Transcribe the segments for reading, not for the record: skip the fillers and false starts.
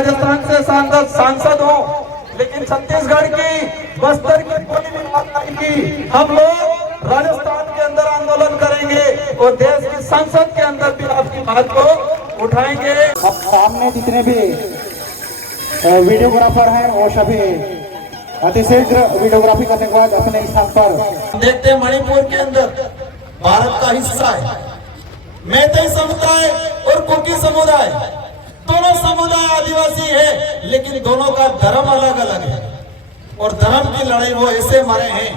राजस्थान से सांसद हो, लेकिन छत्तीसगढ़ की, बस्तर की कोई भी बात नहीं की। हम लोग राजस्थान के अंदर आंदोलन करेंगे और देश की संसद के अंदर भी आपकी बात को उठाएंगे। अब सामने जितने भी वीडियोग्राफर हैं वो सभी अतिशीघ्र वीडियोग्राफी करने के बाद अपने स्थान पर। देखते मणिपुर के अंदर भारत का हिस्सा है मैतेई समुदाय और कुकी समुदाय, दोनों समुदाय आदिवासी है, लेकिन दोनों का धर्म अलग अलग है और धर्म की लड़ाई वो ऐसे मरे हैं,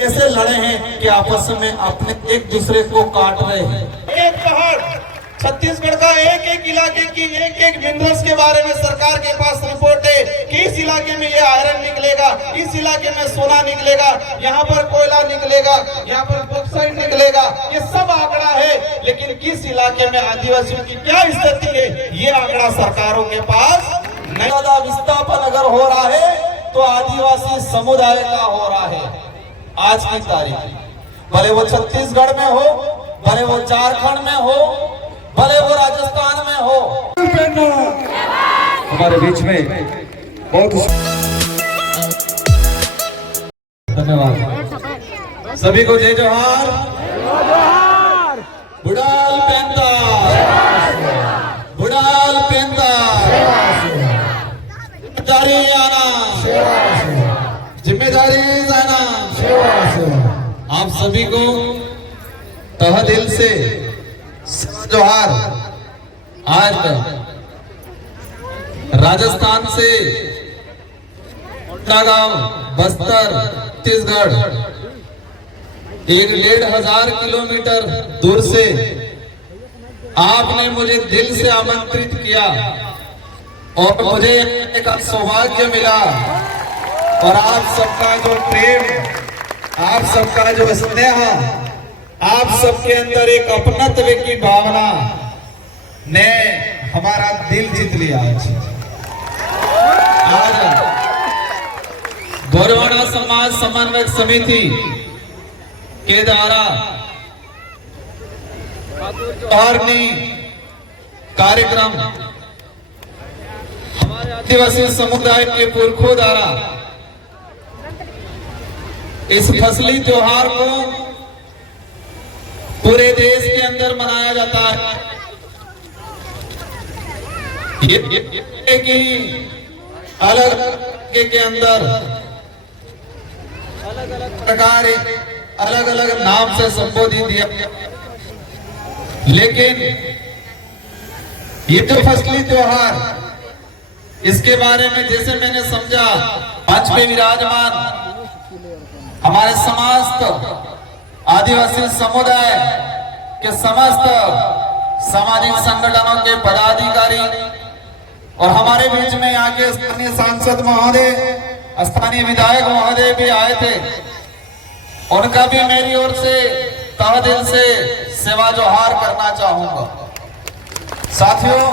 ऐसे लड़े हैं कि आपस में अपने एक दूसरे को काट रहे हैं। एक पहाड़ छत्तीसगढ़ का एक इलाके की एक मिनरल्स के बारे में सरकार के पास रिपोर्ट है कि इस इलाके में ये आयरन निकलेगा, इस इलाके में सोना निकलेगा, यहाँ पर कोयला निकलेगा, यहाँ पर बॉक्साइट निकलेगा, ये सब आंकड़ा है। लेकिन किस इलाके में आदिवासियों की क्या स्थिति है, ये आंकड़ा सरकारों के पास नहीं। ज्यादा विस्थापन अगर हो रहा है तो आदिवासी समुदाय का हो रहा है आज की तारीख, भले वो छत्तीसगढ़ में हो, भले वो झारखंड में हो, भले वो राजस्थान में हो। हमारे बीच में बहुत धन्यवाद सभी को। जय जोहार। बुडाल पेंता, बुडाल पेंता, जिम्मेदारी आना, जिम्मेदारी आना। आप सभी को तहे दिल से जोहार। आज राजस्थान से गांव बस्तर छत्तीसगढ़ 1,500 किलोमीटर दूर से आपने मुझे दिल से आमंत्रित किया और मुझे एक सौभाग्य मिला। और आप सबका जो प्रेम, आप सबका जो स्नेह, आप सबके अंदर एक अपनत्व की भावना ने हमारा दिल जीत लिया। आज गोरवाड़ा समाज समन्वय समिति के द्वारा कार्यक्रम हमारे आदिवासी समुदाय के पुरखों द्वारा इस फसली त्योहार को पूरे देश के अंदर मनाया जाता है। ये कि अलग के अंदर अलग अलग प्रकार, अलग अलग नाम से संबोधित किया, लेकिन ये जो फसली त्योहार, इसके बारे में जैसे मैंने समझा, मंच में विराजमान हमारे समस्त आदिवासी समुदाय के समस्त सामाजिक संगठनों के पदाधिकारी और हमारे बीच में यहाँ के स्थानीय सांसद महोदय, स्थानीय विधायक महोदय भी आए थे, उनका भी मेरी ओर से तहे दिल से सेवा जोहार करना चाहूंगा। साथियों,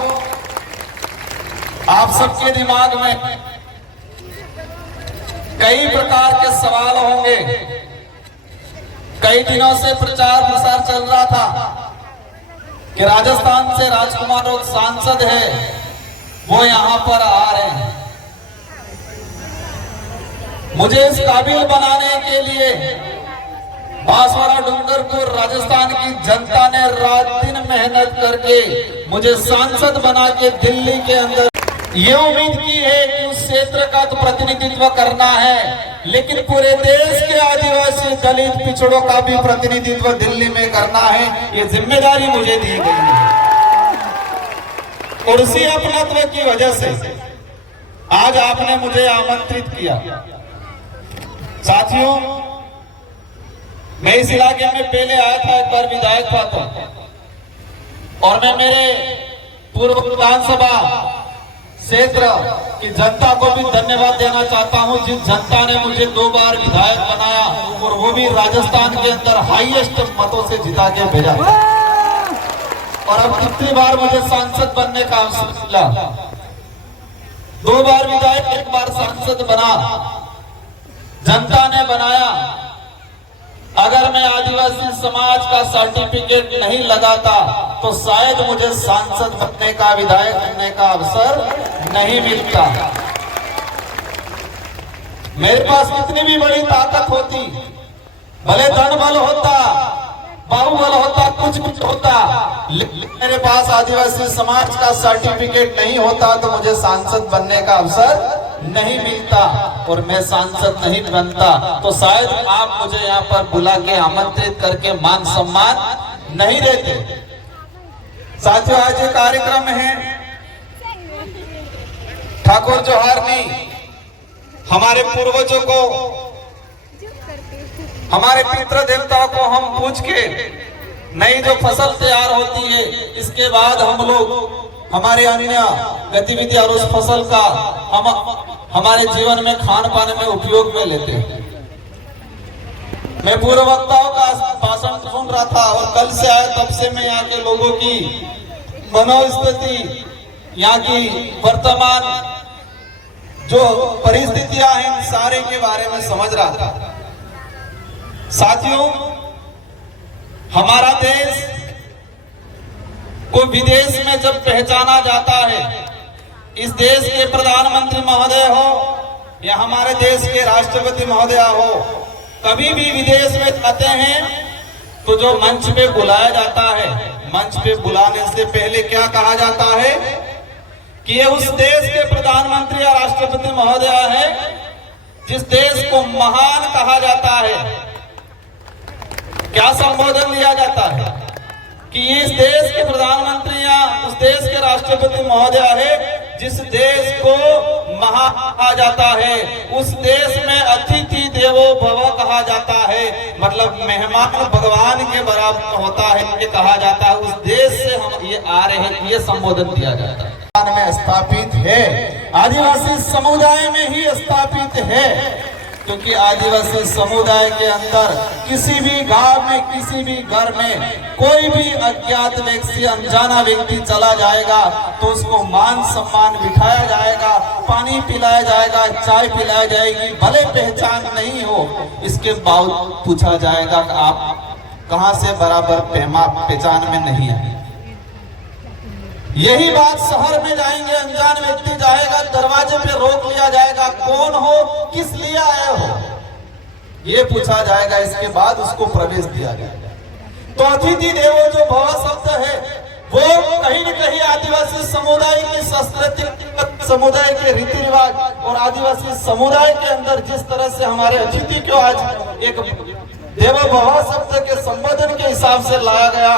आप सबके दिमाग में कई प्रकार के सवाल होंगे। कई दिनों से प्रचार प्रसार चल रहा था कि राजस्थान से राजकुमार लोग सांसद है, वो यहां पर आ रहे हैं। मुझे इस काबिल बनाने के लिए बांसवाड़ा डूंगरपुर राजस्थान की जनता ने रात दिन मेहनत करके मुझे सांसद बना के दिल्ली के अंदर ये उम्मीद की है कि उस क्षेत्र का तो प्रतिनिधित्व करना है, लेकिन पूरे देश के आदिवासी दलित पिछड़ों का भी प्रतिनिधित्व दिल्ली में करना है। ये जिम्मेदारी मुझे दी गई है और उसी अपनत्व की वजह से आज आपने मुझे आमंत्रित किया। साथियों, मैं इस इलाके में पहले आया था, एक बार विधायक था तो, और मैं मेरे पूर्व विधानसभा क्षेत्र की जनता को भी धन्यवाद देना चाहता हूं, जिस जनता ने मुझे 2 बार विधायक बनाया और वो भी राजस्थान के अंदर हाईएस्ट मतों से जिता के भेजा। और अब कितनी बार मुझे सांसद बनने का अवसर मिला, 2 बार विधायक, 1 बार सांसद बना, जनता ने बनाया। अगर मैं आदिवासी समाज का सर्टिफिकेट नहीं लगाता तो शायद मुझे सांसद बनने का, विधायक बनने का अवसर नहीं मिलता। मेरे पास कितनी भी बड़ी ताकत होती, भले धन बल होता, बाहुबल होता, कुछ होता, लेकिन मेरे पास आदिवासी समाज का सर्टिफिकेट नहीं होता तो मुझे सांसद बनने का अवसर नहीं मिलता और मैं सांसद नहीं बनता तो शायद आप मुझे यहाँ पर बुला के आमंत्रित करके मान सम्मान नहीं देते। साथियों, आज ये कार्यक्रम है ठाकुर जवाहरनी हमारे पूर्वजों को, हमारे पितृ देवताओं को हम पूछ के नई जो फसल तैयार होती है, इसके बाद हम लोग हमारे अन्य गतिविधि और उस फसल का हम हमारे जीवन में खान पान में उपयोग में लेते हैं। मैं पूर्व वक्ताओं का भाषण सुन रहा था और कल से आया तब से मैं यहाँ के लोगों की मनोस्थिति, यहाँ की वर्तमान जो परिस्थितियां हैं, सारे के बारे में समझ रहा था। साथियों, हमारा देश को विदेश में जब पहचाना जाता है, इस देश के प्रधानमंत्री महोदय हो या हमारे देश के राष्ट्रपति महोदय हो, कभी भी विदेश में जाते हैं तो जो मंच पे बुलाया जाता है, मंच पे बुलाने से पहले क्या कहा जाता है कि ये उस देश के प्रधानमंत्री या राष्ट्रपति महोदय है जिस देश को महान कहा जाता है। क्या संबोधन दिया जाता है कि इस देश के प्रधानमंत्री या उस देश के राष्ट्रपति महोदय है जिस देश को महान कहा जाता है, उस देश में अतिथि देवो भव कहा जाता है, मतलब मेहमान भगवान के बराबर होता है, ये कहा जाता है। उस देश से हम ये आ रहे हैं, ये संबोधन दिया जाता है। में स्थापित है, आदिवासी समुदाय में ही स्थापित है, क्योंकि आदिवासी समुदाय के अंदर किसी भी गांव में, किसी भी घर में कोई भी अज्ञात व्यक्ति, अनजाना व्यक्ति चला जाएगा तो उसको मान सम्मान बिठाया जाएगा, पानी पिलाया जाएगा, चाय पिलाई जाएगी, भले पहचान नहीं हो इसके बावजूद पूछा जाएगा कि आप कहां से, बराबर पहचान में नहीं है। यही बात शहर में जाएंगे, अनजान व्यक्ति जाएगा, दरवाजे पे रोक लिया जाएगा, कौन हो, किस लिए आए हो, ये पूछा जाएगा, इसके बाद उसको प्रवेश दिया जाएगा। तो अतिथि देवो जो भव शब्द है वो कहीं न कहीं आदिवासी समुदाय की संस्कृति, समुदाय के रीति रिवाज और आदिवासी समुदाय के अंदर जिस तरह से हमारे अतिथि को आज एक देवो भव शब्द के संबोधन के हिसाब से लाया गया,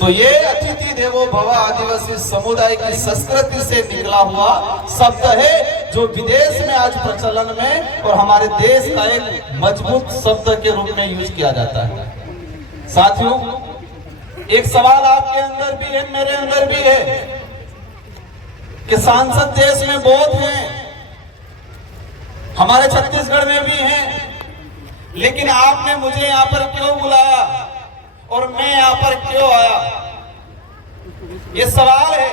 तो ये अतिथि देवो भव आदिवासी समुदाय की संस्कृति से निकला हुआ शब्द है जो विदेश में आज प्रचलन में और हमारे देश का एक मजबूत शब्द के रूप में यूज किया जाता है। साथियों, एक सवाल आपके अंदर भी है, मेरे अंदर भी है कि सांसद देश में बहुत हैं, हमारे छत्तीसगढ़ में भी हैं, लेकिन आपने मुझे यहाँ पर क्यों बुलाया और मैं यहां पर क्यों आया, ये सवाल है।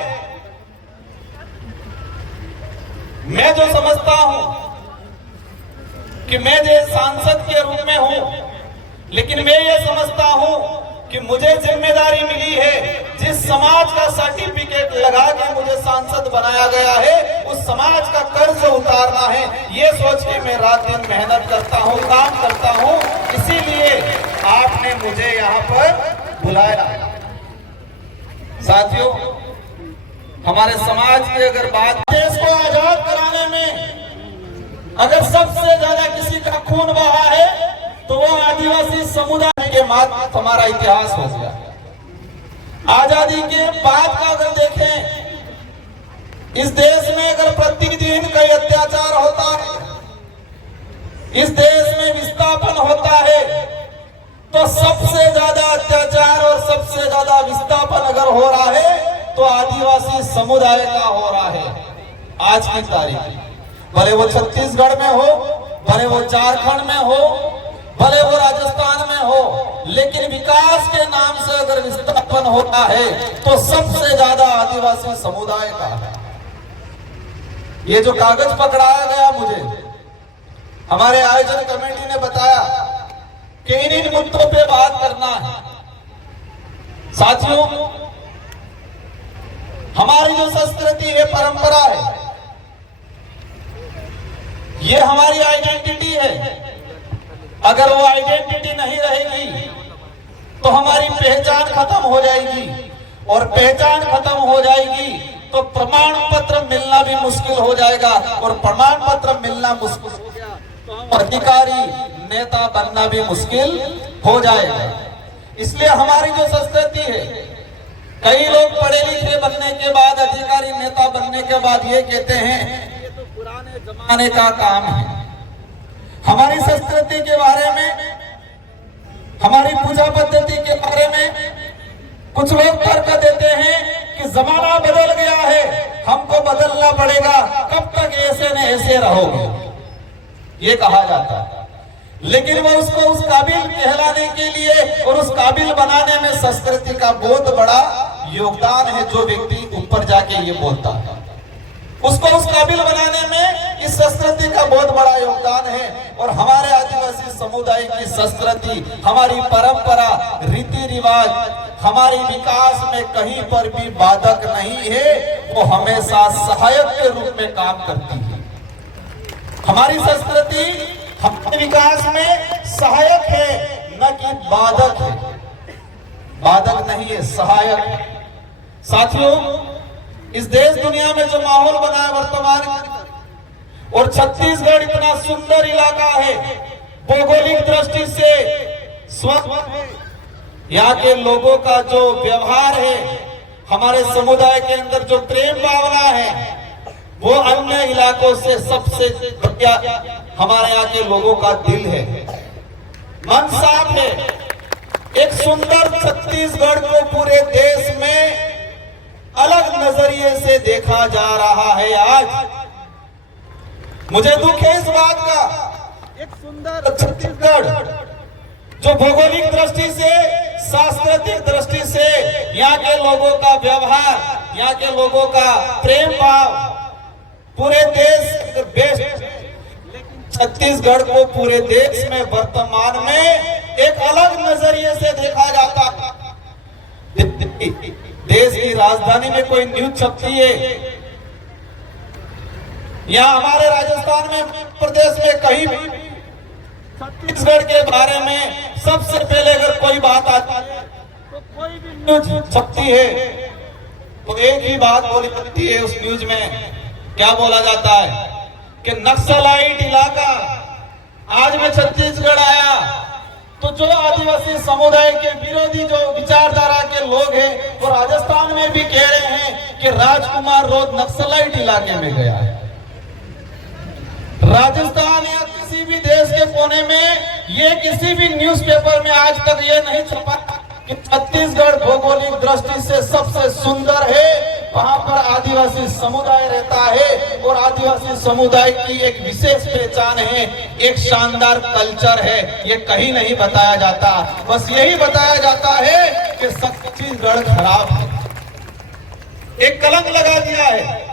मैं जो समझता हूं कि मैं जो सांसद के रूप में हूं, लेकिन मैं ये समझता हूं कि मुझे जिम्मेदारी मिली है, जिस समाज का सर्टिफिकेट लगा के मुझे सांसद बनाया गया है, उस समाज का कर्ज उतारना है, ये सोच के मैं रात दिन मेहनत करता हूं, काम करता हूं। इसीलिए आपने मुझे यहाँ पर बुलाया। साथियों, हमारे समाज की अगर बात, देश को आजाद कराने में अगर सबसे ज्यादा किसी का खून बहा है तो वो आदिवासी समुदाय के माध्यम हमारा इतिहास हो गया। आजादी के बाद का अगर देखें, इस देश में अगर प्रतिदिन कई अत्याचार होता है, इस देश में विस्थापन होता है, तो सबसे ज्यादा अत्याचार और सबसे ज्यादा विस्थापन अगर हो रहा है तो आदिवासी समुदाय का हो रहा है। आज की तारीख, भले वो छत्तीसगढ़ में हो, भले वो झारखंड में हो, भले वो राजस्थान में हो, लेकिन विकास के नाम से अगर विस्थापन होता है तो सबसे ज्यादा आदिवासी समुदाय का है। ये जो कागज पकड़ाया गया मुझे, हमारे आयोजन कमेटी ने बताया कि इन मुद्दों पे बात करना है। साथियों, हमारी जो संस्कृति है, परंपरा है, ये हमारी आइडेंटिटी है। अगर वो आइडेंटिटी नहीं रहेगी तो हमारी पहचान खत्म हो जाएगी, और पहचान खत्म हो जाएगी तो प्रमाण पत्र मिलना भी मुश्किल हो जाएगा, और प्रमाण पत्र मिलना मुश्किल हो गया तो हम अधिकारी नेता बनना भी मुश्किल हो जाएगा। इसलिए हमारी जो संस्कृति है, कई लोग पढ़े लिखे बनने के बाद, अधिकारी नेता बनने के बाद ये कहते हैं ये तो पुराने जमाने का काम है। हमारी संस्कृति के बारे में, हमारी पूजा पद्धति के बारे में कुछ लोग तर्क देते हैं कि जमाना बदल गया है, हमको बदलना पड़ेगा, कब तक ऐसे न ऐसे रहोगे, ये कहा जाता है। लेकिन वो उसको उस काबिल कहलाने के लिए और उस काबिल बनाने में संस्कृति का बहुत बड़ा योगदान है। जो व्यक्ति ऊपर जाके ये बोलता है, उसको उस काबिल बनाने में इस संस्कृति का बहुत बड़ा योगदान है। और हमारे आदिवासी समुदाय की संस्कृति, हमारी परंपरा, रीति रिवाज हमारी विकास में कहीं पर भी बाधक नहीं है, वो हमेशा सहायक के रूप में काम करती है। हमारी संस्कृति हमारे विकास में सहायक है, न कि बाधक है। बाधक नहीं है, सहायक है। साथियों, इस देश दुनिया में जो माहौल बना है वर्तमान, और छत्तीसगढ़ इतना सुंदर इलाका है, भौगोलिक दृष्टि से स्वच्छ है, यहाँ के लोगों का जो व्यवहार है, हमारे समुदाय के अंदर जो प्रेम भावना है, वो अन्य इलाकों से सबसे बढ़िया हमारे यहाँ के लोगों का दिल है, मन साफ है। एक सुंदर छत्तीसगढ़ को पूरे देश में अलग नजरिए से देखा जा रहा है। आज मुझे दुख है इस बात का, एक सुंदर छत्तीसगढ़ जो भौगोलिक दृष्टि से, सांस्कृतिक दृष्टि से, यहाँ के लोगों का व्यवहार, यहाँ के लोगों का प्रेम भाव पूरे देश बेस्ट, छत्तीसगढ़ को पूरे देश में वर्तमान में एक अलग नजरिए से देखा जाता है। देश की राजधानी में कोई न्यूज छपती है, यहाँ हमारे राजस्थान में, प्रदेश में कहीं भी छत्तीसगढ़ के बारे में सबसे पहले अगर कोई बात आती है तो कोई भी न्यूज छपती है तो एक ही बात बोली जाती है। उस न्यूज में क्या बोला जाता है कि नक्सलाइट इलाका। आज मैं छत्तीसगढ़ आया तो जो आदिवासी समुदाय के विरोधी जो विचारधारा के लोग हैं वो राजस्थान में भी कह रहे हैं कि राजकुमार रोड नक्सलाइट इलाके में गया है। राजस्थान या किसी भी देश के कोने में ये किसी भी न्यूज़पेपर में आज तक ये नहीं छपा कि छत्तीसगढ़ भौगोलिक दृष्टि से सबसे सुंदर है, वहां पर आदिवासी समुदाय रहता है और आदिवासी समुदाय की एक विशेष पहचान है, एक शानदार कल्चर है। ये कहीं नहीं बताया जाता, बस यही बताया जाता है कि छत्तीसगढ़ खराब है, एक कलंक लगा दिया है।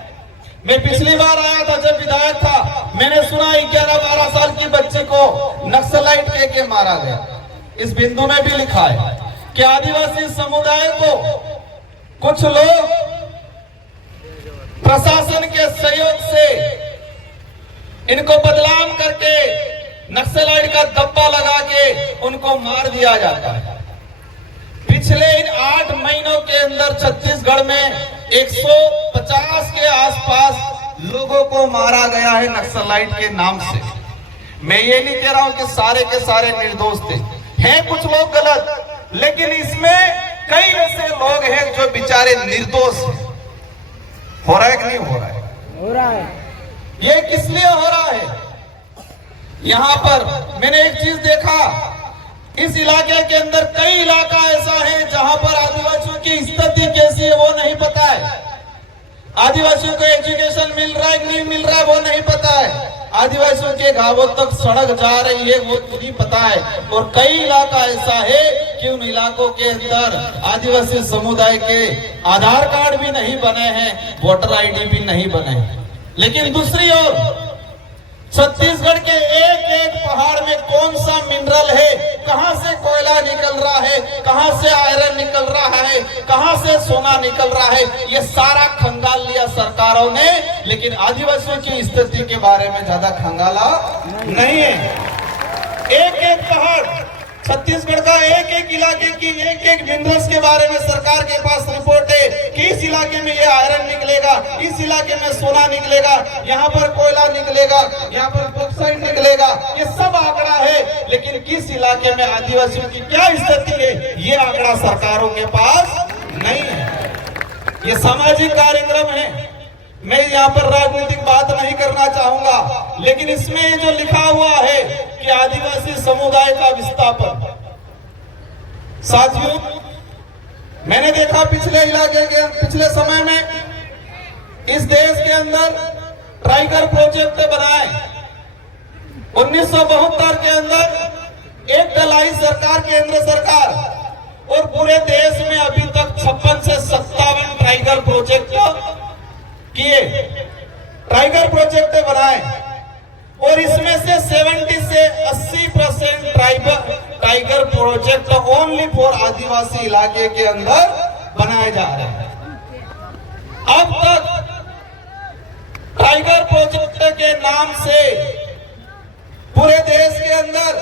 मैं पिछली बार आया था जब विधायक था, मैंने सुना 11-12 साल की बच्ची को नक्सलाइट कह के मारा गया। इस बिंदु में भी लिखा है कि आदिवासी समुदाय को कुछ लोग प्रशासन के सहयोग से इनको बदनाम करके नक्सलाइट का धब्बा लगा के उनको मार दिया जाता है। पिछले इन 8 महीनों के अंदर छत्तीसगढ़ में 150 के आसपास लोगों को मारा गया है नक्सलाइट के नाम से। मैं ये नहीं कह रहा हूं कि सारे के सारे निर्दोष थे, हैं कुछ लोग गलत, लेकिन इसमें कई ऐसे लोग हैं जो बेचारे निर्दोष हैं। हो रहा है कि नहीं हो रहा है? हो रहा है। ये किस लिए हो रहा है? यहाँ पर मैंने एक चीज देखा, इस इलाके के अंदर कई इलाका ऐसा है जहां पर आदिवासियों की स्थिति कैसी है वो नहीं पता है। आदिवासियों को एजुकेशन मिल रहा है कि नहीं मिल रहा है वो नहीं पता है। आदिवासियों के गांवों तक सड़क जा रही है वो नहीं पता है। और कई इलाका ऐसा है कि उन इलाकों के अंदर आदिवासी समुदाय के आधार कार्ड भी नहीं बने हैं, वोटर आईडी भी नहीं बने हैं। लेकिन दूसरी ओर छत्तीसगढ़ के एक एक पहाड़ में कौन सा मिनरल है, कहां से कोयला निकल रहा है, कहां से आयरन निकल रहा है, कहां से सोना निकल रहा है, ये सारा खंगाल लिया सरकारों ने, लेकिन आदिवासियों की स्थिति के बारे में ज्यादा खंगाला नहीं है। एक एक पहाड़, छत्तीसगढ़ का एक एक इलाके की एक एक मिनरल्स के बारे में सरकार के पास रिपोर्ट है कि इस इलाके में ये आयरन निकलेगा, इस इलाके में सोना निकलेगा, यहाँ पर कोयला निकलेगा, यहाँ पर बॉक्साइट निकलेगा, ये सब आंकड़ा है। लेकिन किस इलाके में आदिवासियों की क्या स्थिति है, ये आंकड़ा सरकारों के पास नहीं है। ये सामाजिक कार्यक्रम है, मैं यहाँ पर राजनीतिक बात नहीं करना चाहूंगा, लेकिन इसमें ये जो लिखा हुआ है कि आदिवासी समुदाय का विस्थापन, साथियों मैंने देखा पिछले समय में इस देश के अंदर टाइगर प्रोजेक्ट बनाए। 1972 के अंदर एक दलाई सरकार, केंद्र सरकार, और पूरे देश में अभी तक 56 से 57 टाइगर प्रोजेक्ट किए, टाइगर प्रोजेक्ट बनाए, और इसमें से 70 से 80% टाइगर प्रोजेक्ट ओनली फॉर आदिवासी इलाके के अंदर बनाए जा रहे हैं। अब तक टाइगर प्रोजेक्ट के नाम से पूरे देश के अंदर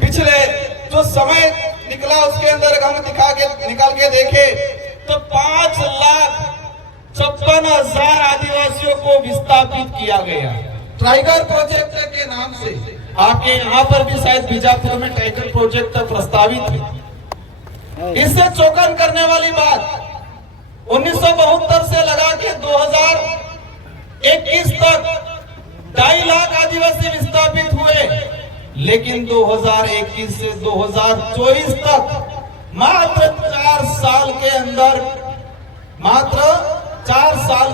पिछले जो समय निकला उसके अंदर हम निकाल के देखे तो 5,56,000 आदिवासियों को विस्थापित किया गया टाइगर प्रोजेक्ट के नाम से। आपके यहाँ पर भी शायद बीजापुर में टाइगर प्रोजेक्ट प्रस्तावित है। इससे चौंकन करने वाली बात, 1972 से लगा के 2021 तक 2.5 लाख आदिवासी विस्थापित हुए, लेकिन 2021 से 2024 तक मात्र 4 साल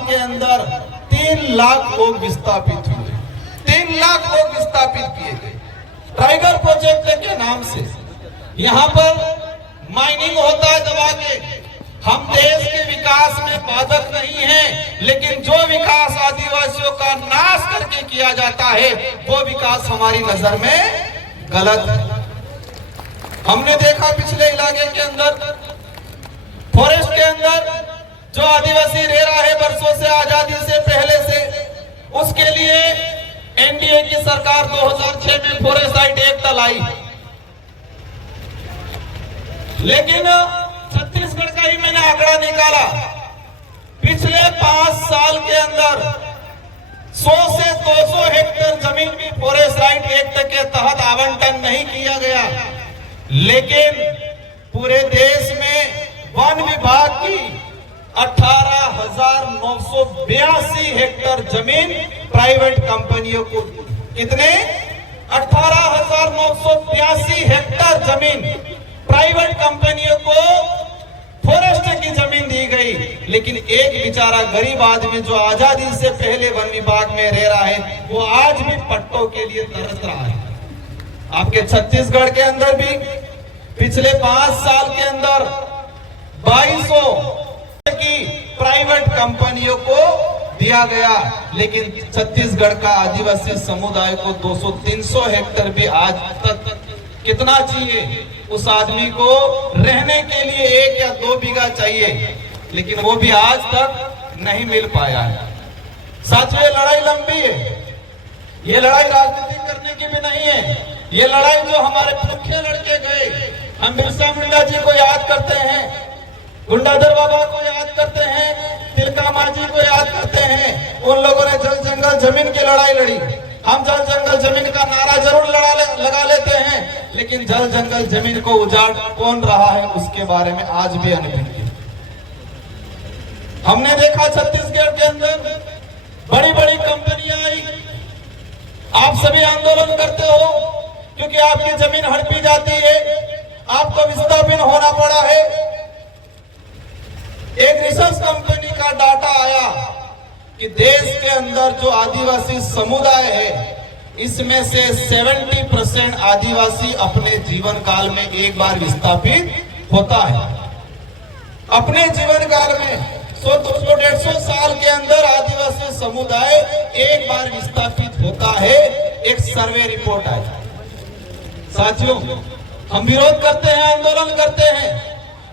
के अंदर 3 लाख लोग विस्थापित हुए, 3 लाख लोग विस्थापित किए गए टाइगर प्रोजेक्ट के नाम से। यहाँ पर माइनिंग होता है दबा के। हम देश के विकास में बाधक नहीं है, लेकिन जो विकास आदिवासियों का नाश करके किया जाता है वो विकास हमारी नजर में गलत है। हमने देखा पिछले इलाके के अंदर, फॉरेस्ट के अंदर जो आदिवासी रह रहा है वर्षों से, आजादी से पहले से, उसके लिए एनडीए की सरकार 2006 में फॉरेस्ट राइट एक्ट लाई, लेकिन छत्तीसगढ़ का ही मैंने आंकड़ा निकाला, पिछले 5 साल के अंदर 100 से 200 हेक्टेयर जमीन भी फॉरेस्ट राइट एक्ट के तहत आवंटन नहीं किया गया। लेकिन पूरे देश में वन विभाग की 18,982 हेक्टेयर जमीन प्राइवेट कंपनियों को, कितने 18,982 हेक्टेयर जमीन प्राइवेट कंपनियों को फॉरेस्ट की जमीन दी गई। लेकिन एक बेचारा गरीब आदमी जो आजादी से पहले वन विभाग में रह रहा है, वो आज भी पट्टों के लिए तरस रहा है। आपके छत्तीसगढ़ के अंदर भी पिछले 5 साल के अंदर 2200 की प्राइवेट कंपनियों को दिया गया, लेकिन छत्तीसगढ़ का आदिवासी समुदाय को 200-300 हेक्टेयर भी आज तक कितना चाहिए, उस आदमी को रहने के लिए 1 या 2 बीघा चाहिए, लेकिन वो भी आज तक नहीं मिल पाया है। साथियों, ये लड़ाई लंबी है, ये लड़ाई राजनीति करने की भी नहीं है। ये लड़ाई जो हमारे मुख्य लड़के गए, हम बिरसा मुंडा जी को याद करते हैं, गुंडाधर बाबा को याद करते हैं, तिलका मांझी को याद करते हैं। उन लोगों ने जल जंगल जमीन की लड़ाई लड़ी। हम जल जंगल जमीन का नारा जरूर लगा लेते हैं, लेकिन जल जंगल जमीन को उजाड़ कौन रहा है उसके बारे में आज भी अनभिज्ञ। हमने देखा छत्तीसगढ़ के अंदर बड़ी बड़ी कंपनियां आई, आप सभी आंदोलन करते हो क्योंकि आपकी जमीन हड़पी जाती है, आपको विस्थापित होना पड़ा है। एक रिसर्च कंपनी का डाटा आया कि देश के अंदर जो आदिवासी समुदाय है, इसमें से 70% आदिवासी अपने जीवन काल में एक बार विस्थापित होता है। अपने जीवन काल में 100-200-150 साल के अंदर आदिवासी समुदाय एक बार विस्थापित होता है, एक सर्वे रिपोर्ट आए। साथियों, हम विरोध करते हैं, आंदोलन करते हैं,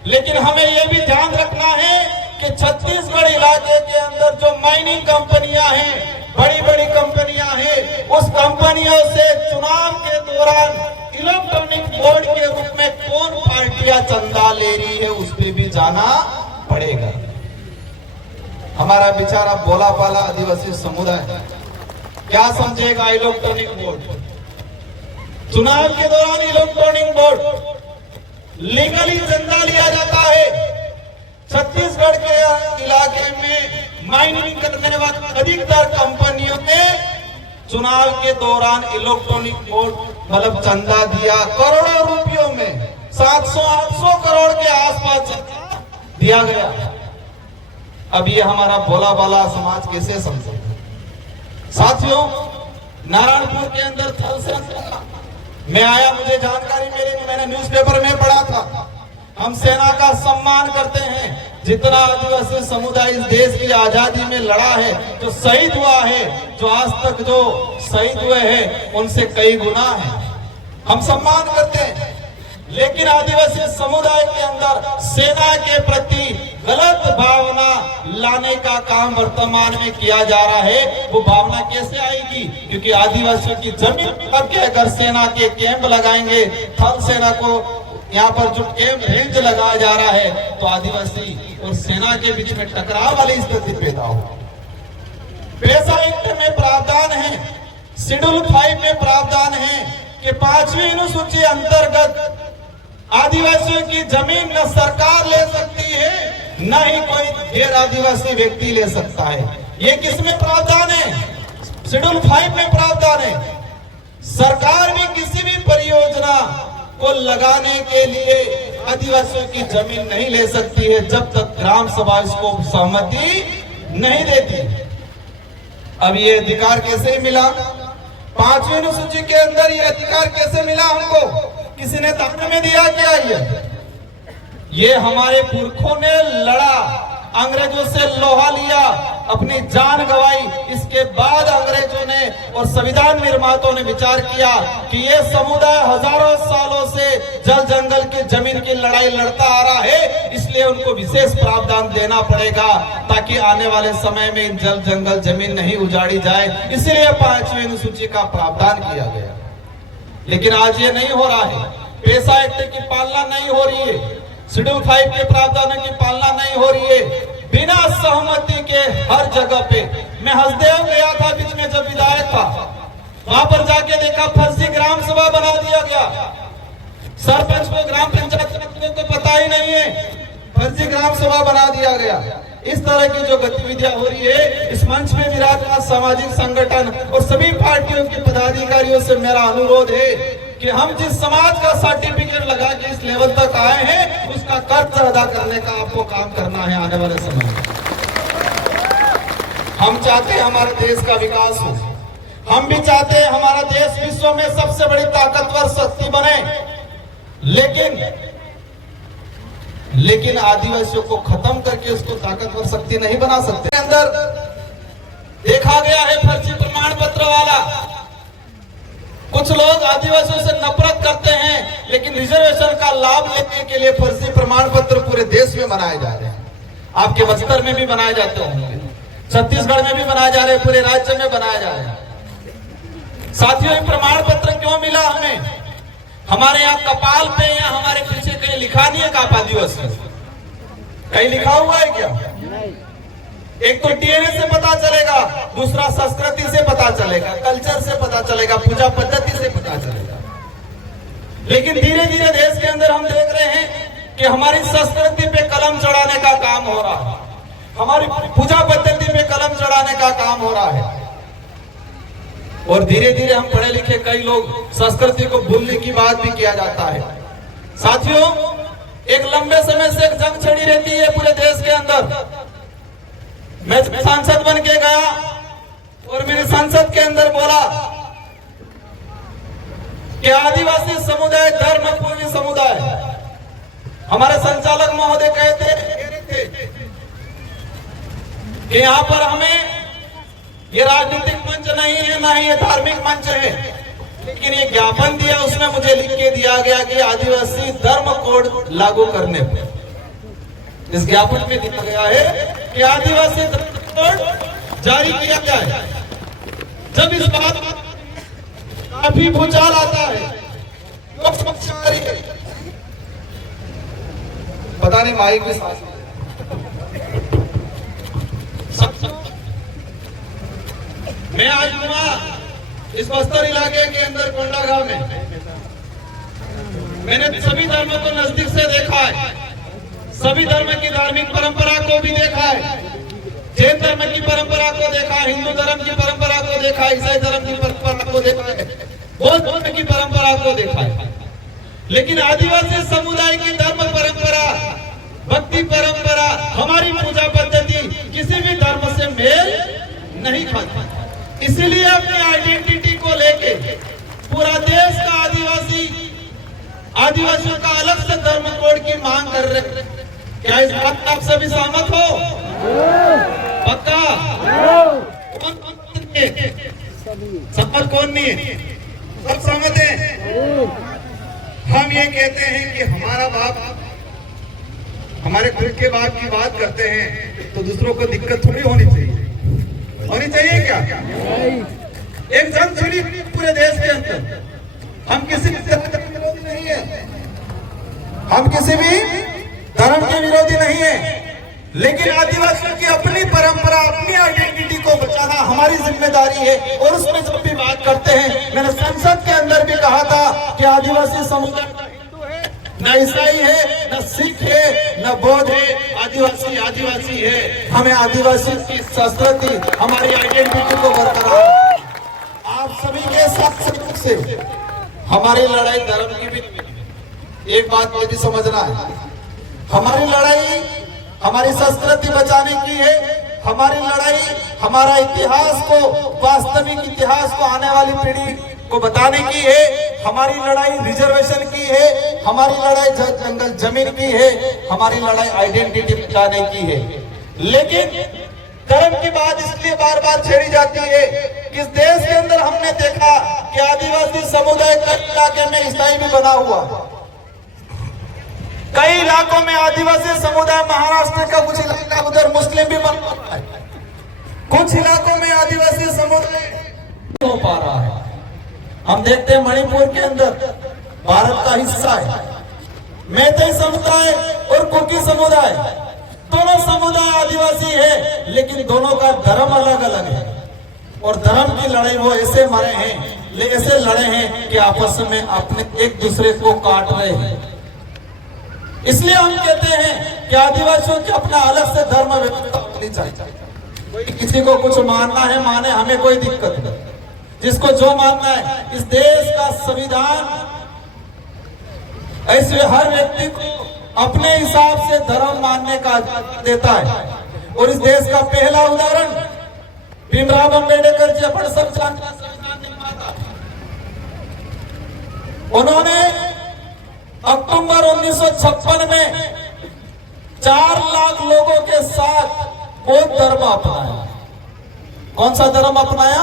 लेकिन हमें यह भी ध्यान रखना है कि छत्तीसगढ़ इलाके के अंदर जो माइनिंग कंपनियां हैं, बड़ी बड़ी कंपनियां हैं, उस कंपनियों से चुनाव के दौरान इलेक्ट्रॉनिक बोर्ड के रूप में कौन पार्टियां चंदा ले रही है, उस पर भी जाना पड़ेगा। हमारा बेचारा बोला बाला आदिवासी समुदाय क्या समझेगा इलेक्ट्रॉनिक बोर्ड? चुनाव के दौरान इलेक्ट्रॉनिक बोर्ड लीगली चंदा लिया जाता है। छत्तीसगढ़ के इलाके में माइनिंग करने वाली अधिकतर कंपनियों ने चुनाव के दौरान इलेक्ट्रॉनिक बोर्ड मतलब चंदा दिया, करोड़ों रुपयों में 700-800 करोड़ के आसपास दिया गया। अब ये हमारा भोला भाला समाज कैसे समझेगा? साथियों, नारायणपुर के अंदर थल सेना मैं आया, मुझे जानकारी मिली, मैंने न्यूज़पेपर में पढ़ा था। हम सेना का सम्मान करते हैं। जितना आदिवासी समुदाय इस देश की आजादी में लड़ा है, जो शहीद हुआ है, जो आज तक जो शहीद हुए हैं, उनसे कई गुना है, हम सम्मान करते हैं। लेकिन आदिवासी समुदाय के अंदर सेना के प्रति गलत भावना लाने का काम वर्तमान में किया जा रहा है। वो भावना कैसे आएगी? क्योंकि आदिवासियों की जमीन पर के अगर सेना के कैंप लगाएंगे, थल सेना को यहाँ पर जो कैंप रेंज लगाया जा रहा है, तो आदिवासी और सेना के बीच में टकराव वाली स्थिति पैदा हो। पेशा एक्ट में प्रावधान है, शेड्यूल 5 में प्रावधान है कि 5वीं अनुसूची अंतर्गत आदिवासियों की जमीन न सरकार ले सकती है, न ही कोई गैर आदिवासी व्यक्ति ले सकता है। ये किसमें प्रावधान है? शेड्यूल 5 में प्रावधान है। सरकार भी किसी भी परियोजना को लगाने के लिए आदिवासियों की जमीन नहीं ले सकती है जब तक ग्राम सभा इसको सहमति नहीं देती। अब ये अधिकार कैसे मिला? 5वीं अनुसूची के अंदर ये अधिकार कैसे मिला हमको? किसी ने दान में दिया क्या? ये हमारे पुरखों ने लड़ा, अंग्रेजों से लोहा लिया, अपनी जान गंवाई। इसके बाद अंग्रेजों ने और संविधान निर्माताओं ने विचार किया कि ये समुदाय हजारों सालों से जल जंगल की जमीन की लड़ाई लड़ता आ रहा है, इसलिए उनको विशेष प्रावधान देना पड़ेगा ताकि आने वाले समय में इन जल जंगल जमीन नहीं उजाड़ी जाए। इसलिए 5वीं अनुसूची का प्रावधान किया गया। लेकिन आज ये नहीं हो रहा है। पेशा एक्ट की पालना नहीं हो रही है, शेड्यूल 5 के प्रावधानों की पालना नहीं हो रही है। बिना सहमति के हर जगह पे, मैं हसदेव गया था बीच में जब विधायक था, वहां पर जाके देखा फर्जी ग्राम सभा बना दिया गया। सरपंच को, ग्राम पंचायत को पता ही नहीं है, फर्जी ग्राम सभा बना दिया गया। इस तरह की जो गतिविधियां हो रही है, इस मंच में विराजमान सामाजिक संगठन और सभी पार्टियों के पदाधिकारियों से मेरा अनुरोध है कि हम जिस समाज का सर्टिफिकेट लगा के इस लेवल तक आए हैं, उसका कर्ज अदा करने का आपको काम करना है आने वाले समय में। हम चाहते हैं हमारे देश का विकास हो, हम भी चाहते हैं हमारा देश विश्व में सबसे बड़ी ताकतवर शक्ति बने, लेकिन आदिवासियों को खत्म करके उसको ताकतवर शक्ति नहीं बना सकते। अंदर देखा गया है फर्जी प्रमाण पत्र वाला। कुछ लोग आदिवासियों से नफरत करते हैं, लेकिन रिजर्वेशन का लाभ लेने के लिए फर्जी प्रमाण पत्र पूरे देश में बनाए जा रहे हैं। आपके बस्तर में भी बनाए जाते होंगे, छत्तीसगढ़ में भी बनाए जा रहे हैं, पूरे राज्य में बनाए जा रहे हैं। साथियों, ये प्रमाण पत्र क्यों मिला हमें? हमारे यहाँ कपाल पे या हमारे पीछे कहीं लिखा नहीं है का आदिवासी? कहीं लिखा हुआ है क्या? एक तो डीएनए से पता चलेगा, दूसरा संस्कृति से पता चलेगा, कल्चर से पता चलेगा, पूजा पद्धति से पता चलेगा। लेकिन धीरे धीरे देश के अंदर हम देख रहे हैं कि हमारी संस्कृति पे कलम चढ़ाने का काम हो रहा है, हमारी पूजा पद्धति पे कलम चढ़ाने का काम हो रहा है। और धीरे धीरे हम पढ़े लिखे कई लोग संस्कृति को भूलने की बात भी किया जाता है। साथियों, एक लंबे समय से एक जंग छिड़ी रहती है पूरे देश के अंदर। मैं सांसद बन के गया और मैंने संसद के अंदर बोला कि आदिवासी समुदाय धर्मपूर्ण समुदाय। हमारे संचालक महोदय कहते कि यहाँ पर हमें ये राजनीतिक मंच नहीं है, ना ही ये धार्मिक मंच है, लेकिन ये ज्ञापन दिया, उसमें मुझे लिख के दिया गया कि आदिवासी धर्म कोड लागू करने पर। इस ज्ञापन में दिया गया है कि आदिवासी धर्म कोड जारी किया जाए। जब इस बात काफी भूचाल आता है, लोग समस्या आ रही है, पता नहीं माइक के साथ मैं आज घूमा इस बस्तर इलाके के अंदर कोंडागांव में, मैंने सभी धर्मों को नजदीक से देखा है, सभी धर्म की धार्मिक परंपरा को भी देखा है, जैन धर्म की परंपरा को देखा, हिंदू धर्म की परंपरा को देखा, ईसाई धर्म की परंपरा को देखा है, बौद्ध धर्म की परंपरा को देखा है, लेकिन आदिवासी समुदाय की धर्म परंपरा, भक्ति परंपरा, हमारी पूजा पद्धति किसी भी धर्म से मेल नहीं खाती। इसीलिए अपनी आइडेंटिटी को लेके पूरा देश का आदिवासियों का अलग से धर्म कोड की मांग कर रहे। क्या इस बात आप सभी सहमत हो? पक्का? सहमत कौन नहीं है? सब सहमत हैं। हम ये कहते हैं कि हमारा बाप, हमारे खुद के बाप की बात करते हैं तो दूसरों को दिक्कत थोड़ी होनी चाहिए क्या? एक जंग छिड़ी पूरे देश के अंदर। हम किसी भी धर्म के विरोधी नहीं है, हम किसी भी धर्म के विरोधी नहीं है, लेकिन आदिवासियों की अपनी परंपरा, अपनी आइडेंटिटी को बचाना हमारी जिम्मेदारी है। और उसमें जब भी बात करते हैं, मैंने संसद के अंदर भी कहा था कि आदिवासी समुदाय न ईसाई है, न सिख है, न बौद्ध है, आदिवासी है। हमें आदिवासी की संस्कृति, हमारी आइडेंटिटी को बरकरार, आप सभी के साथ सहयोग से हमारी लड़ाई धर्म की भी, एक बात मुझे भी समझना है, हमारी लड़ाई हमारी संस्कृति बचाने की है, हमारी लड़ाई हमारा इतिहास को, वास्तविक इतिहास को आने वाली पीढ़ी को बताने की है, हमारी लड़ाई रिजर्वेशन की है, हमारी लड़ाई जंगल जमीन की है, हमारी लड़ाई आइडेंटिटी बचाने की है। लेकिन धर्म की बात इसलिए बार बार छेड़ी जाती है कि इस देश के अंदर हमने देखा कि आदिवासी समुदाय कई इलाके में ईसाई भी बना हुआ, कई इलाकों में आदिवासी समुदाय, महाराष्ट्र का कुछ इलाका उधर मुस्लिम भी बना हुआ है, कुछ इलाकों में आदिवासी समुदाय हो पा रहा है। हम देखते हैं मणिपुर के अंदर भारत का हिस्सा है, मैतेई समुदाय और कुकी समुदाय, दोनों समुदाय आदिवासी है, लेकिन दोनों का धर्म अलग अलग है। और धर्म की लड़ाई वो ऐसे मरे हैं, ऐसे लड़े हैं कि आपस में अपने एक दूसरे को काट रहे हैं। इसलिए हम कहते हैं कि आदिवासियों की अपना अलग से धर्म व्यवस्था होनी चाहिए। किसी को कुछ मानना है माने, हमें कोई दिक्कत नहीं, जिसको जो मानना है। इस देश का संविधान ऐसे हर व्यक्ति को अपने हिसाब से धर्म मानने का अधिकार देता है। और इस देश का पहला उदाहरण भीमराव अम्बेडकर जी, अपन सब जानते हैं, संविधान निर्माता। उन्होंने अक्टूबर 1956 में 4 लाख लोगों के साथ बौद्ध धर्म अपनाया। कौन सा धर्म अपनाया?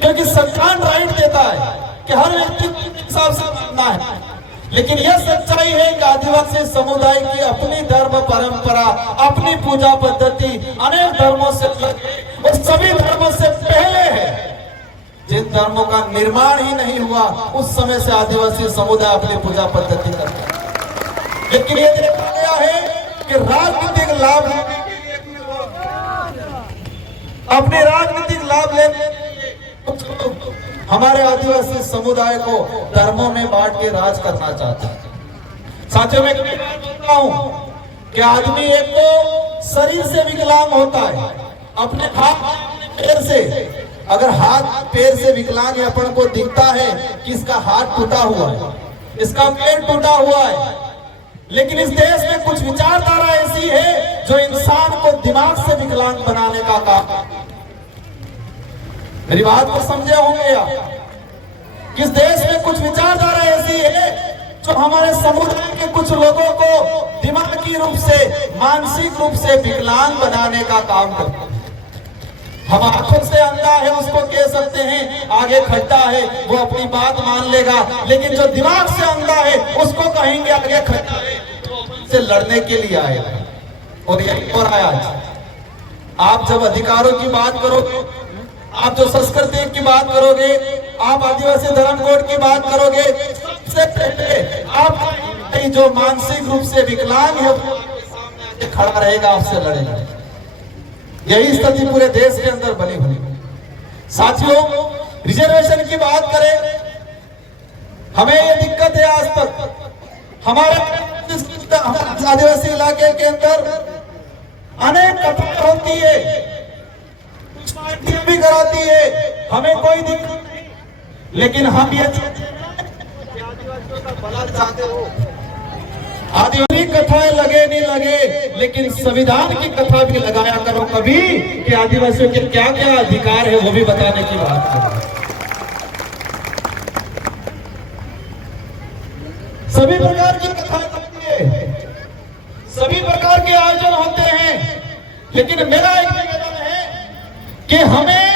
क्योंकि संविधान राइट देता है कि हर व्यक्ति के हिसाब से मानना है। लेकिन यह सच्चाई है कि आदिवासी समुदाय की अपनी धर्म परंपरा, अपनी पूजा पद्धति अनेक धर्मों से अलग है और सभी धर्मों से पहले है। जिन धर्मों का निर्माण ही नहीं हुआ, उस समय से आदिवासी समुदाय अपनी पूजा पद्धति करते हैं। लेकिन यह देखा गया है कि राजनीतिक लाभ लेने के लिए अपने राजनीतिक लाभ लेने हमारे आदिवासी समुदाय को धर्मों में बांट के राज करना चाहते हैं। साथियों, मैं कई बार बोलता हूं कि आदमी एक तो शरीर से विकलांग होता है, अपने हाथ पैर से। अगर हाथ पैर से विकलांग अपन को दिखता है कि इसका हाथ टूटा हुआ है, इसका पैर टूटा हुआ है, लेकिन इस देश में कुछ विचारधारा ऐसी है जो इंसान को दिमाग से विकलांग बनाने का काम। मेरी बात को समझे होंगे आप? किस देश में कुछ विचारधारा ऐसी है जो हमारे समुदाय के कुछ लोगों को दिमागी रूप से, मानसिक रूप से विकलांग बनाने का काम करती है। हम आंखों से अंधा है उसको कह सकते हैं आगे खड्डा है, वो अपनी बात मान लेगा, लेकिन जो दिमाग से अंधा है उसको कहेंगे आगे खड्डा है, तो से लड़ने के लिए आएगा। और यही हो रहा है आज। आप जब अधिकारों की बात करोगे, आप जो संस्कृति की बात करोगे, आप आदिवासी धर्म कोड की बात करोगे, सबसे पहले आप जो मानसिक रूप से विकलांग है वो खड़ा रहेगा, आपसे लड़ेगा। यही स्थिति पूरे देश के अंदर बनी हुई। साथियों, रिजर्वेशन की बात करें, हमें ये दिक्कत है आज तक, हमारे आदिवासी इलाके के अंदर अनेक कथाएं होती है, भी कराती है, हमें कोई दिक्कत नहीं, लेकिन हम ये आदिवासियों का भला चाहते हो। आदिवासी कथाएं लगे नहीं लगे, लेकिन संविधान की कथा भी लगाया करो कभी, कि आदिवासियों के क्या क्या अधिकार है वो भी बताने की बात करो। सभी प्रकार की कथाएं होती है, सभी प्रकार के आयोजन होते हैं, लेकिन मेरा एक निवेदन है कि हमें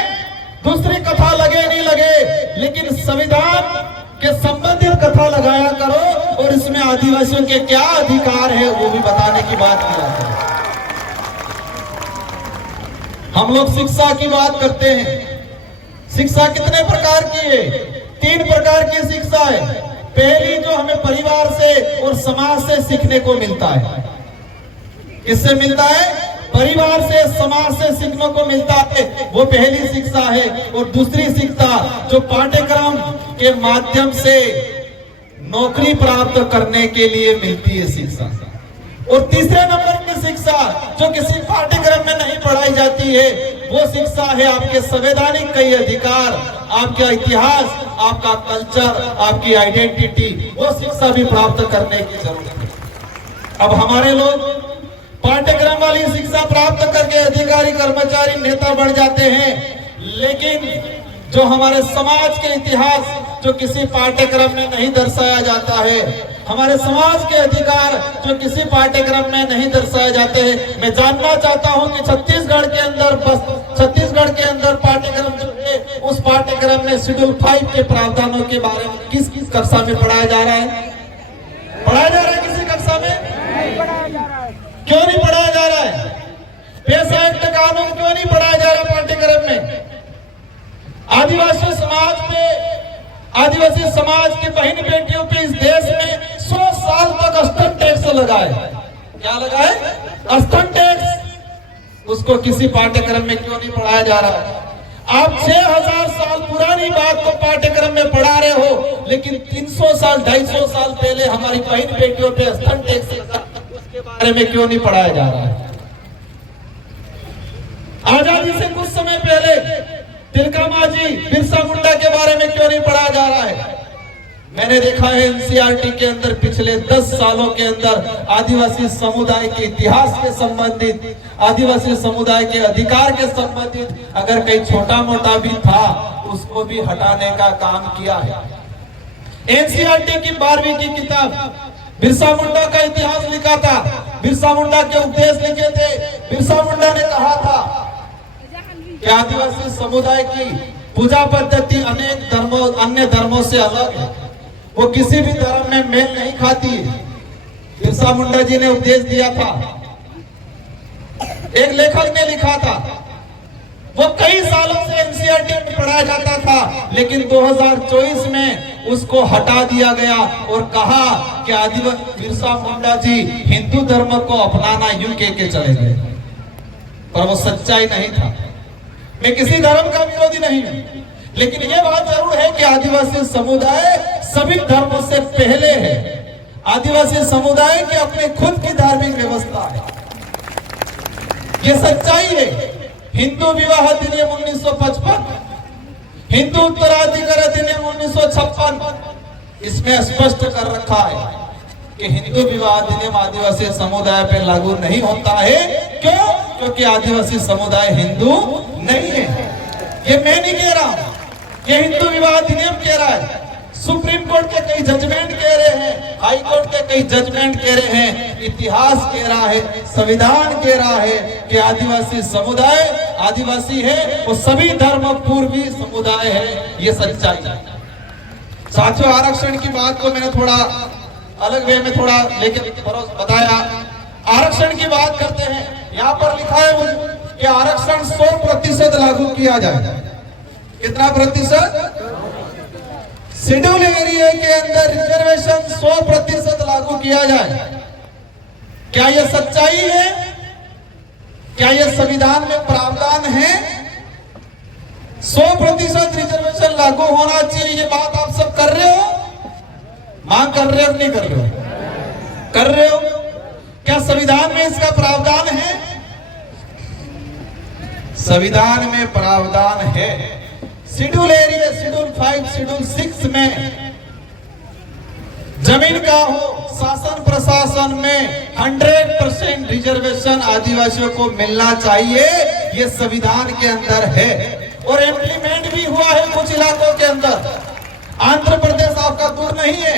दूसरी कथा लगे नहीं लगे, लेकिन संविधान के संबंधित कथा लगाया करो और इसमें आदिवासियों के क्या अधिकार है वो भी बताने की बात किया करो। हम लोग शिक्षा की बात करते हैं, शिक्षा कितने प्रकार की है? 3 प्रकार की शिक्षा है। पहली जो हमें परिवार से और समाज से सीखने को मिलता है। किससे मिलता है? परिवार से, समाज से सीखने को मिलता है, वो पहली शिक्षा है। और दूसरी शिक्षा जो पाठ्यक्रम के माध्यम से नौकरी प्राप्त करने के लिए मिलती है शिक्षा। और तीसरे नंबर की शिक्षा जो किसी पाठ्यक्रम में नहीं पढ़ाई जाती है, वो शिक्षा है आपके संवैधानिक कई अधिकार, आपका इतिहास, आपका कल्चर, आपकी आइडेंटिटी, वो शिक्षा भी प्राप्त करने की जरूरत है। अब हमारे लोग पाठ्यक्रम वाली शिक्षा प्राप्त करके अधिकारी, कर्मचारी, नेता बन जाते हैं, लेकिन जो हमारे समाज के इतिहास जो किसी पाठ्यक्रम में नहीं दर्शाया जाता है, हमारे समाज के अधिकार जो किसी पाठ्यक्रम में नहीं दर्शाए जाते हैं। मैं जानना चाहता हूं कि छत्तीसगढ़ के अंदर पाठ्यक्रम जो है, उस पाठ्यक्रम में शेड्यूल 5 के प्रावधानों के बारे में किस किस कक्षा में पढ़ाया जा रहा है? पढ़ाया जा रहा है किसी कक्षा में? क्यों नहीं पढ़ाया जा रहा है? पेशा एक्ट कानून क्यों नहीं पढ़ाया जा रहा पाठ्यक्रम में? आदिवासी समाज की बहन बेटियों पे इस देश में 100 साल तक स्तन टैक्स लगाए। क्या लगाए? स्तन टैक्स। उसको किसी पाठ्यक्रम में क्यों नहीं पढ़ाया जा रहा है? आप 6000 साल पुरानी बात को पाठ्यक्रम में पढ़ा रहे हो, लेकिन 300 साल 250 साल पहले हमारी बहन बेटियों पे स्तन टैक्स उसके बारे में क्यों नहीं पढ़ाया जा रहा है? आजादी से कुछ समय पहले तिलका मांझी, बिरसा मुंडा के बारे में क्यों नहीं पढ़ाया जा रहा है? मैंने देखा है एनसीईआरटी के अंदर पिछले 10 सालों के अंदर आदिवासी समुदाय के इतिहास के संबंधित, आदिवासी समुदाय के अधिकार के संबंधित अगर कहीं छोटा मोटा भी था, उसको भी हटाने का काम किया है। एनसीईआरटी की 12वीं की किताब बिरसा मुंडा का इतिहास लिखा था, बिरसा मुंडा के उपदेश लिखे थे। बिरसा मुंडा ने कहा था कि आदिवासी समुदाय की पूजा पद्धति अनेक धर्मों, अन्य धर्मों से अलग है, वो किसी भी धर्म में मेल नहीं खाती है। बिरसा मुंडा जी ने उपदेश दिया था। एक लेखक ने लिखा था, वो कई सालों से एनसीईआरटी में पढ़ाया जाता था, लेकिन 2024 में उसको हटा दिया गया और कहा कि आदिवासी बिरसा मुंडा जी हिंदू धर्म को अपनाना यूं के चले गए। पर वो सच्चाई नहीं था। मैं किसी धर्म का विरोधी नहीं हूं, लेकिन यह बात जरूर है कि आदिवासी समुदाय सभी धर्मों से पहले है। आदिवासी समुदाय की अपनी खुद की धार्मिक व्यवस्था है, ये सच्चाई है। हिंदू विवाह अधिनियम 1955, हिंदू उत्तराधिकार अधिनियम 1956, इसमें स्पष्ट कर रखा है कि हिंदू विवाह अधिनियम आदिवासी समुदाय पर लागू नहीं होता है। क्यों? क्योंकि आदिवासी समुदाय हिंदू नहीं है। ये मैं नहीं कह रहा, ये हिंदू विवाह अधिनियम कह रहा है। सुप्रीम कोर्ट के कई जजमेंट कह रहे हैं, हाई कोर्ट के कई जजमेंट कह रहे हैं, इतिहास कह रहा है, संविधान कह रहा है कि आदिवासी समुदाय आदिवासी है, वो सभी धर्म पूर्वी समुदाय है, ये सच्चाई है। साथियों, आरक्षण की बात को मैंने थोड़ा अलग वे में थोड़ा लेके बताया। आरक्षण की बात करते हैं, यहाँ पर लिखा है कि आरक्षण 100% लागू किया जाए। कितना प्रतिशत? शेड्यूल एरिया के अंदर रिजर्वेशन 100% लागू किया जाए। क्या यह सच्चाई है? क्या यह संविधान में प्रावधान है? 100% रिजर्वेशन लागू होना चाहिए, ये बात आप सब कर रहे हो? मांग कर रहे हो नहीं कर रहे हो? कर रहे हो? क्या संविधान में इसका प्रावधान है? संविधान में प्रावधान है। शेड्यूल एरिया, शेड्यूल 5, शेड्यूल 6 में जमीन का हो, शासन प्रशासन में 100% रिजर्वेशन आदिवासियों को मिलना चाहिए, ये संविधान के अंदर है और इम्प्लीमेंट भी हुआ है कुछ इलाकों के अंदर। आंध्र प्रदेश आपका दूर नहीं है,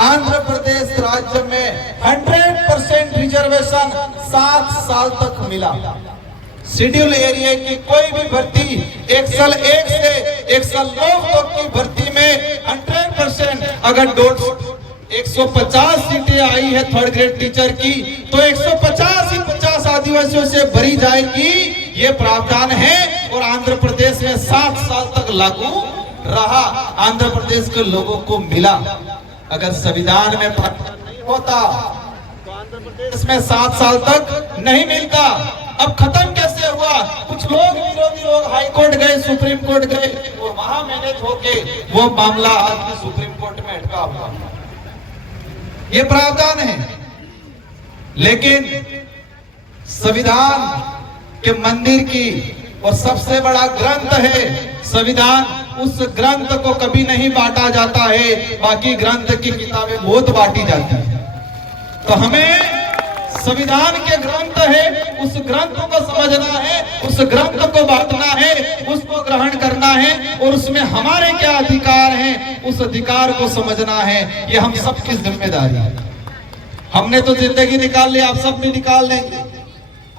आंध्र प्रदेश राज्य में 100% रिजर्वेशन 7 साल तक मिला। शेड्यूल एरिया की कोई भी भर्ती एक्सल 1 से एक्सल 9 तक की भर्ती में 100% अगर 150 सीटें आई है थर्ड ग्रेड टीचर की, तो 150 ही 50 आदिवासियों से भरी जाएगी, ये प्रावधान है। और आंध्र प्रदेश में 7 साल तक लागू रहा, आंध्र प्रदेश के लोगों को मिला। अगर संविधान में प्रावधान नहीं होता तो आंध्र प्रदेश में 7 साल तक नहीं मिलता। अब खत्म कैसे हुआ? कुछ लोग, विरोधी लोग हाई कोर्ट गए, सुप्रीम कोर्ट गए और वहां मैनेज होके वो मामला आज भी सुप्रीम कोर्ट में अटका हुआ। ये प्रावधान है, लेकिन संविधान के मंदिर की और सबसे बड़ा ग्रंथ है संविधान, उस ग्रंथ को कभी नहीं बांटा जाता है, बाकी ग्रंथ की किताबें बहुत बांटी जाती है। तो हमें संविधान के ग्रंथ है, उस ग्रंथ को समझना है, उस ग्रंथ को बांटना है, उसको ग्रहण करना है और उसमें हमारे क्या अधिकार हैं, उस अधिकार को समझना है। ये हम सबकी जिम्मेदारी है। हमने तो जिंदगी निकाल ली, आप सब भी निकाल लेंगे।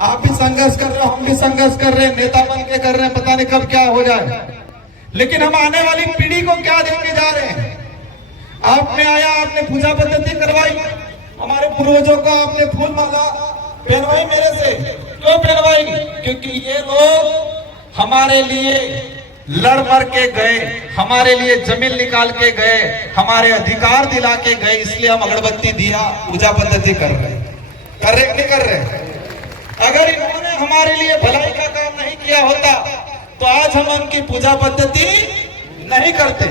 आप भी संघर्ष कर रहे हो, हम भी संघर्ष कर रहे हैं, नेता बन के कर रहे हैं, पता नहीं कब क्या हो जाए। लेकिन हम आने वाली पीढ़ी को क्या देके जा रहे हैं? आपने आया, आपने पूजा पद्धति करवाई, हमारे पूर्वजों को आपने फूल माला पहनवाई मेरे से। क्यों पहनवाई? क्योंकि ये लोग हमारे लिए लड़ मर के गए, हमारे लिए जमीन निकाल के गए, हमारे अधिकार दिला के गए, इसलिए हम अगरबत्ती दिया पूजा पद्धति कर रहे नहीं कर रहे? अगर इन्होंने हमारे लिए भलाई का काम नहीं किया होता तो आज हम उनकी पूजा पद्धति नहीं करते।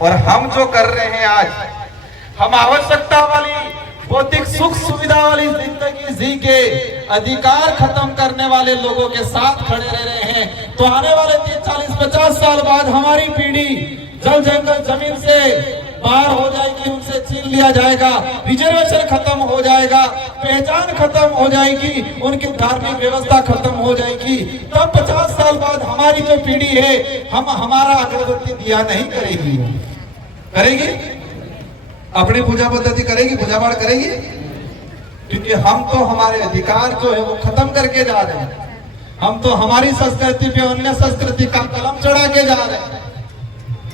और हम जो कर रहे हैं आज, हम आवश्यकता वाली भौतिक सुख सुविधा वाली जिंदगी जी के अधिकार खत्म करने वाले लोगों के साथ खड़े रह रहे हैं। तो आने वाले 30, 40, 50 साल बाद हमारी पीढ़ी जल जंगल जमीन से बाहर हो जाएगी, उनसे छीन लिया जाएगा, रिजर्वेशन खत्म हो जाएगा, पहचान खत्म हो जाएगी, उनकी धार्मिक व्यवस्था खत्म हो जाएगी। तब 50 साल बाद हमारी जो पीढ़ी है, हमारा अगरबत्ती दिया नहीं करेगी। करेगी? अपनी पूजा पद्धति करेगी, पूजा पाठ करेगी? क्योंकि हम तो हमारे अधिकार जो है वो खत्म करके जा रहे हैं। हम तो हमारी संस्कृति पे अन्य संस्कृति का कलम चढ़ा के जा रहे हैं।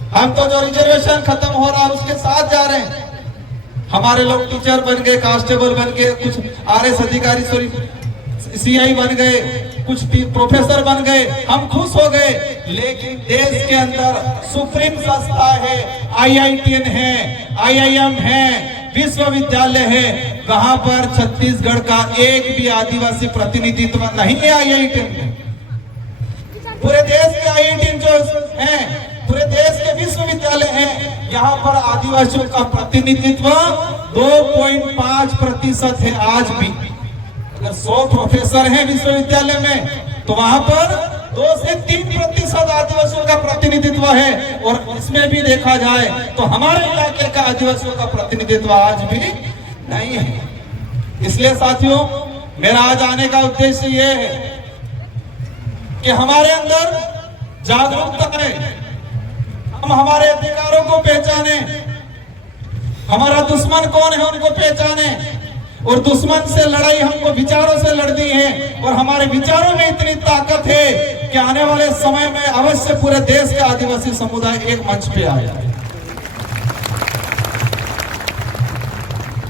हम तो जो रिजर्वेशन खत्म हो रहा है उसके साथ जा रहे हैं। हमारे लोग टीचर बन गए, कांस्टेबल बन गए, कुछ आरएस अधिकारी, सॉरी सीआई बन गए, कुछ प्रोफेसर बन गए, हम खुश हो गए। लेकिन देश के अंदर सुप्रीम संस्था है, IITN है, IIM है, विश्वविद्यालय है, वहां पर छत्तीसगढ़ का एक भी आदिवासी प्रतिनिधित्व नहीं है। IITN में पूरे देश के IITN जो है, पूरे देश के विश्वविद्यालय हैं, यहाँ पर आदिवासियों का प्रतिनिधित्व 2.5% है आज भी। अगर 100 प्रोफेसर हैं विश्वविद्यालय में तो वहां पर 2 से 3% आदिवासियों का प्रतिनिधित्व है। और इसमें भी देखा जाए तो हमारे इलाके का आदिवासियों का प्रतिनिधित्व आज भी नहीं है। इसलिए साथियों, मेरा आज आने का उद्देश्य ये है कि हमारे अंदर जागरूकता है, हम हमारे अधिकारों को पहचाने, हमारा दुश्मन कौन है उनको पहचाने। और दुश्मन से लड़ाई हमको विचारों से लड़नी है, और हमारे विचारों में इतनी ताकत है कि आने वाले समय में अवश्य पूरे देश के आदिवासी समुदाय एक मंच पे आए।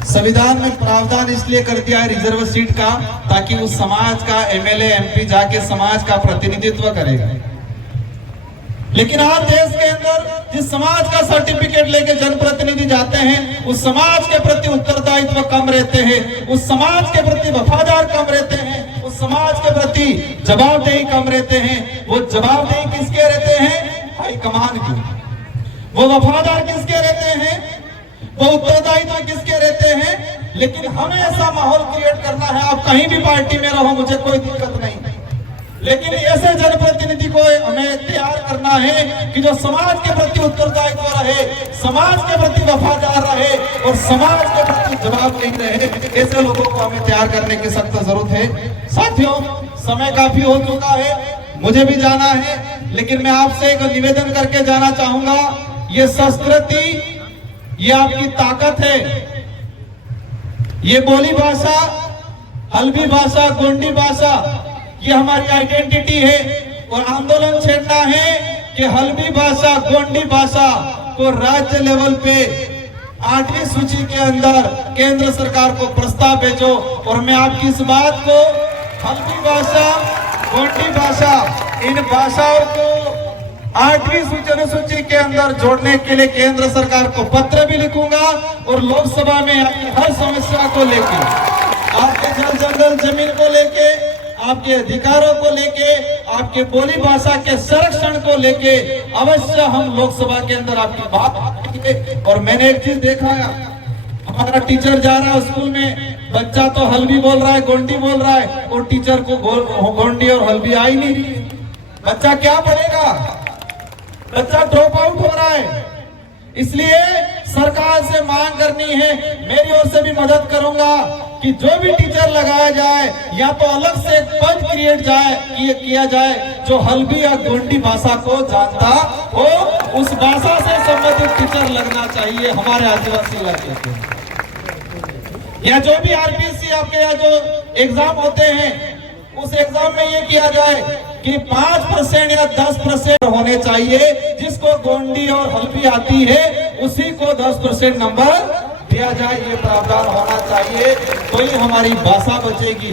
संविधान में प्रावधान इसलिए कर दिया है रिजर्व सीट का, ताकि उस समाज का एमएलए एमपी जाके समाज का प्रतिनिधित्व करेगा। लेकिन आज देश के अंदर जिस समाज का सर्टिफिकेट लेके जनप्रतिनिधि जाते हैं, उस समाज के प्रति उत्तरदायित्व कम रहते हैं, उस समाज के प्रति वफादार कम रहते हैं, उस समाज के प्रति जवाबदेही कम रहते हैं। वो जवाबदेही किसके रहते हैं? हाईकमान की। वो वफादार किसके रहते हैं? वो उत्तरदायित्व किसके रहते हैं? लेकिन हमें ऐसा माहौल क्रिएट करना है, आप कहीं भी पार्टी में रहो, मुझे कोई दिक्कत नहीं, लेकिन ऐसे जनप्रतिनिधि को हमें तैयार करना है कि जो समाज के प्रति उत्तरदायित्व रहे, समाज के प्रति वफादार रहे और समाज के प्रति जवाबदेही रहे। ऐसे लोगों को हमें तैयार करने की सख्त जरूरत है। साथियों, समय काफी हो चुका है, मुझे भी जाना है, लेकिन मैं आपसे एक निवेदन करके जाना चाहूंगा। ये संस्कृति, ये आपकी ताकत है। ये बोली भाषा, हल्बी भाषा, गोंडी भाषा, ये हमारी आइडेंटिटी है। और आंदोलन छेड़ना है कि हल्बी भाषा, गोंडी भाषा को राज्य लेवल पे 8वीं सूची के अंदर केंद्र सरकार को प्रस्ताव भेजो। और मैं आपकी इस बात को, हल्बी भाषा, गोंडी भाषा, इन भाषाओं को 8वीं सूची के अंदर जोड़ने के लिए केंद्र सरकार को पत्र भी लिखूंगा। और लोकसभा में आपकी हर समस्या को लेके, आपके जल जंगल जमीन को लेके, आपके अधिकारों को लेके, आपके बोली भाषा के संरक्षण को लेके अवश्य हम लोकसभा के अंदर आपकी बात रखेंगे। और मैंने एक चीज देखा, हमारा टीचर जा रहा है स्कूल में, बच्चा तो हल्बी बोल रहा है, गोंडी बोल रहा है, और टीचर को गोंडी और हल्बी आ ही नहीं रही। बच्चा क्या पढ़ेगा? बच्चा ड्रॉप आउट हो रहा है। इसलिए सरकार से मांग करनी है, मेरी ओर से भी मदद करूंगा कि जो भी टीचर लगाया जाए, या तो अलग से एक पद क्रिएट किया जाए जो हल्बी या गोंडी भाषा को जानता हो, उस भाषा से संबंधित टीचर लगना चाहिए हमारे आदिवासी इलाके के। या जो भी आरपीसी आपके यहाँ जो एग्जाम होते हैं, उस एग्जाम में ये किया जाए कि 5% या 10% होने चाहिए। जिसको गोंडी और हल्बी आती है उसी को 10% नंबर दिया जाए, ये प्रावधान होना चाहिए। तो ही हमारी भाषा बचेगी,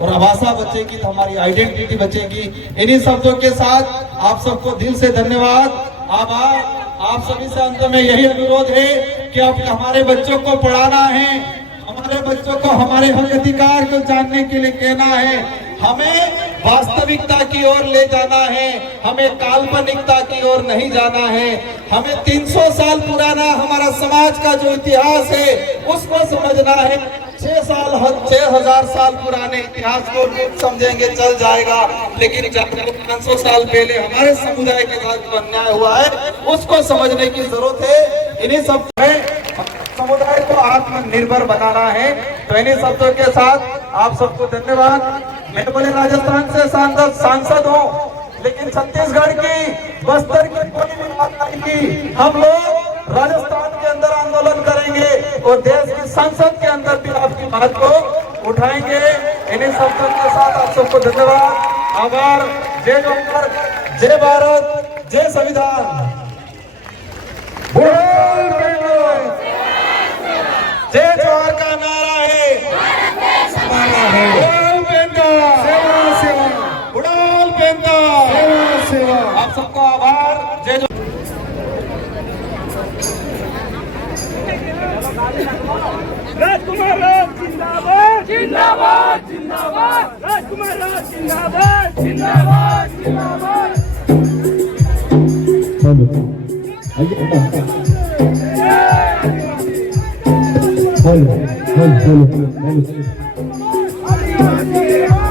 और भाषा बचेगी तो हमारी आइडेंटिटी बचेगी। इन्हीं शब्दों के साथ आप सबको दिल से धन्यवाद, आभार। आप सभी से अंत में यही अनुरोध है कि अब हमारे बच्चों को पढ़ाना है, हमारे बच्चों को हमारे हक अधिकार को जानने के लिए कहना है। हमें वास्तविकता की ओर ले जाना है, हमें काल्पनिकता की ओर नहीं जाना है। हमें 300 साल पुराना हमारा समाज का जो इतिहास है उसको समझना है। 6,000 साल पुराने इतिहास को लोग समझेंगे चल जाएगा, लेकिन 500 साल पहले हमारे समुदाय के साथ जो अन्याय हुआ है उसको समझने की जरूरत है। इन्हीं सब समुदाय को आत्मनिर्भर बनाना है। तो इन्हीं शब्दों के साथ आप सबको धन्यवाद। मैं बोले राजस्थान से सांसद हूँ, लेकिन छत्तीसगढ़ की, बस्तर की कोई भी बात आएगी, हम लोग राजस्थान के अंदर आंदोलन करेंगे और देश की संसद के अंदर भी आपकी बात को उठाएंगे। इन्हीं शब्दों के साथ आप सबको धन्यवाद, आभार। जय जोहर, जय भारत, जय संविधान। जय जोहर का नारा है, उड़ाल पेंदा, आप सबको आभार। जय राजकुमार राज जिंदाबाद जिंदाबाद जिंदाबाद, राजकुमार राज जिंदाबाद जिंदाबाद जिंदाबाद। Hello hello hello hello